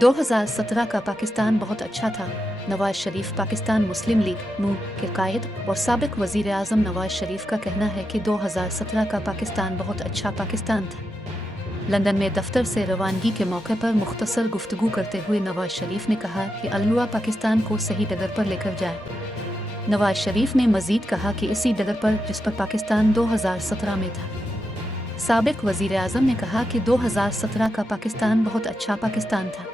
2017 का पाकिस्तान बहुत अच्छा था। नवाज शरीफ पाकिस्तान मुस्लिम लीग नून के कायद और साबिक वजीर आज़म नवाज शरीफ का कहना है कि 2017 का पाकिस्तान बहुत अच्छा पाकिस्तान था। लंदन में दफ्तर से रवानगी के मौके पर मुख्तसर गुफ्तगू करते हुए नवाज शरीफ ने कहा कि अल्लाह पाकिस्तान को सही डगर पर लेकर जाए। नवाज शरीफ ने मजीद कहा कि इसी डगर पर जिस पर पाकिस्तान 2017 में था। साबिक वजीर आज़म ने कहा कि 2017 का पाकिस्तान बहुत अच्छा पाकिस्तान था।